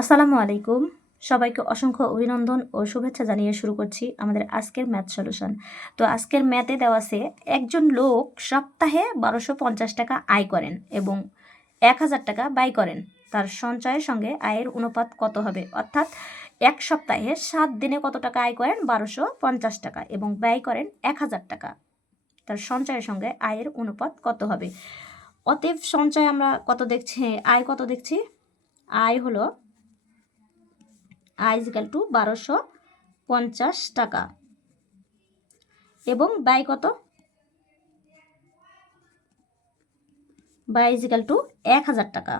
আসসালামু আলাইকুম। সবাইকে অসংখ্য অভিনন্দন ও শুভেচ্ছা জানিয়ে শুরু করছি আমাদের আজকের ম্যাথ সলিউশন। তো আজকের ম্যাথে দেওয়া আছে, একজন লোক সপ্তাহে বারোশো পঞ্চাশ টাকা আয় করেন এবং এক হাজার টাকা ব্যয় করেন। তার সঞ্চয়ের সঙ্গে আয়ের অনুপাত কত হবে? অর্থাৎ এক সপ্তাহে সাত দিনে কত টাকা আয় করেন? বারোশো পঞ্চাশ টাকা এবং ব্যয় করেন এক হাজার টাকা। তার সঞ্চয়ের সঙ্গে আয়ের অনুপাত কত হবে? অতএব সঞ্চয় আমরা কত দেখছি? আয় কত দেখছি? আয় হলো আই ইজিক্যাল টু বারোশো পঞ্চাশ টাকা। এবং ব্যয় কত? ব্যয় ইজিক্যাল টু এক হাজার টাকা।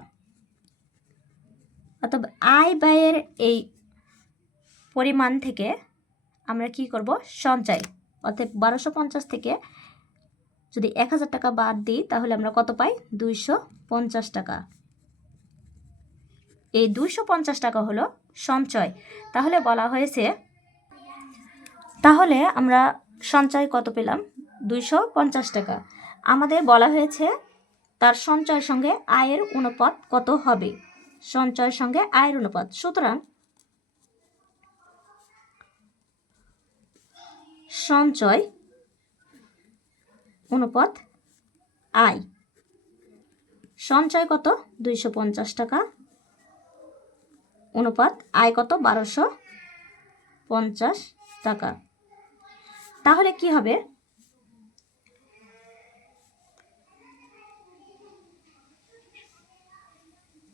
অর্থাৎ আয় ব্যয়ের এই পরিমাণ থেকে আমরা কি করব? সঞ্চয়। অর্থাৎ বারোশো পঞ্চাশ থেকে যদি এক হাজার টাকা বাদ দিই, তাহলে আমরা কত পাই? দুইশো পঞ্চাশ টাকা। এই দুইশো পঞ্চাশ টাকা হলো সঞ্চয়। তাহলে বলা হয়েছে, তাহলে আমরা সঞ্চয় কত পেলাম? দুইশো পঞ্চাশ টাকা। আমাদের বলা হয়েছে, তার সঞ্চয়ের সঙ্গে আয়ের অনুপাত কত হবে? সঞ্চয়ের সঙ্গে আয়ের অনুপাত। সুতরাং, সঞ্চয় অনুপাত আয়। সঞ্চয় কত? দুইশো পঞ্চাশ টাকা। অনুপাত আয় কত? বারোশো পঞ্চাশ টাকা। তাহলে কি হবে?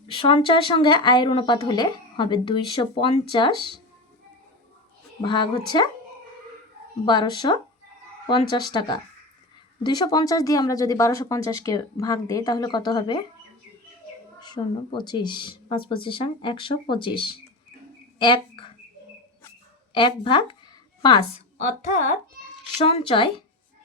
সঞ্চয়ের সঙ্গে আয়ের অনুপাত হলে হবে দুইশো পঞ্চাশ ভাগ হচ্ছে বারোশো পঞ্চাশ টাকা। দুইশো পঞ্চাশ দিয়ে আমরা যদি বারোশো পঞ্চাশকে ভাগ দিই, তাহলে কত হবে? শূন্য পঁচিশ। পাঁচ পঁচিশ একশো পঁচিশ। এক এক ভাগ পাঁচ। অর্থাৎ সঞ্চয়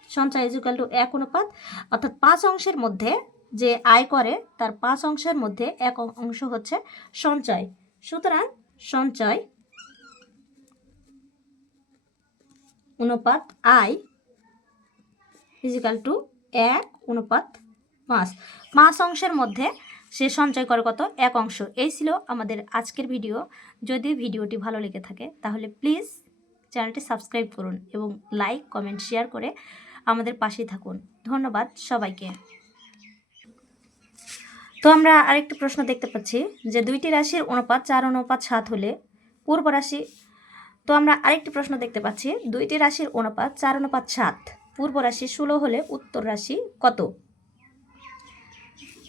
সঞ্চয় ইজুকাল টু এক অনুপাত। অর্থাৎ পাঁচ অংশের মধ্যে যে আয় করে, তার পাঁচ অংশের মধ্যে এক অংশ হচ্ছে সঞ্চয়। সুতরাং সঞ্চয় অনুপাত আয় ইজিক্যাল টু এক অনুপাত পাঁচ। পাঁচ অংশের মধ্যে সে সঞ্চয় করে কত? এক অংশ। এই ছিল আমাদের আজকের ভিডিও। যদি ভিডিওটি ভালো লেগে থাকে, তাহলে প্লিজ চ্যানেলটি সাবস্ক্রাইব করুন এবং লাইক, কমেন্ট, শেয়ার করে আমাদের পাশেই থাকুন। ধন্যবাদ সবাইকে। তো আমরা আরেকটি প্রশ্ন দেখতে পাচ্ছি যে দুইটি রাশির অনুপাত চার অনুপাত সাত হলে পূর্ব রাশি, তো আমরা আরেকটি প্রশ্ন দেখতে পাচ্ছি, দুইটি রাশির অনুপাত চার অনুপাত সাত, পূর্ব রাশি ষোলো হলে উত্তর রাশি কত?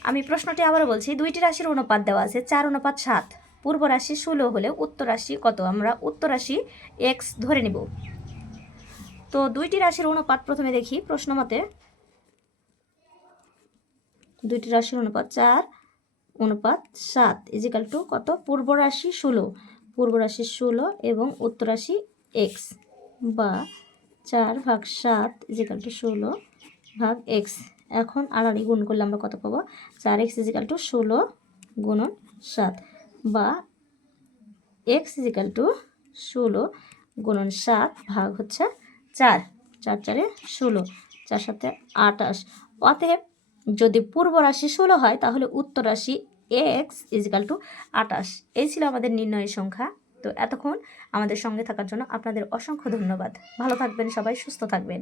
আমি প্রশ্নটি আবারও বলছি, দুইটি রাশির অনুপাত দেওয়া আছে, চার অনুপাত সাত। পূর্ব রাশি ষোলো হলে উত্তর রাশি কত? আমরা উত্তর রাশি এক্স ধরে নিব। তো দুইটি রাশির অনুপাত প্রথমে দেখি, প্রশ্ন মতে। দুইটি রাশির অনুপাত চার, অনুপাত সাত ইজিক্যাল টু কত? পূর্ব রাশি ষোলো। পূর্ব রাশি ষোলো এবং উত্তর রাশি এক্স বা চার ভাগ সাত ইজিক্যাল টু ষোলো ভাগ এক্স এখন আড়াড়ি গুণ করলে আমরা কত পাবো? চার এক্স ইজিক্যাল টু ষোলো গুণন সাত বা এক্স ইজিক্যাল টু ষোলো গুণন সাত ভাগ হচ্ছে চার। চার চারে ষোলো, চার সাথে আটাশ অতএব যদি পূর্ব রাশি ষোলো হয়, তাহলে উত্তর রাশি এক্স ইজিক্যাল টু আটাশ এই ছিল আমাদের নির্ণয়ের সংখ্যা। তো এতক্ষণ আমাদের সঙ্গে থাকার জন্য আপনাদের অসংখ্য ধন্যবাদ। ভালো থাকবেন সবাই, সুস্থ থাকবেন।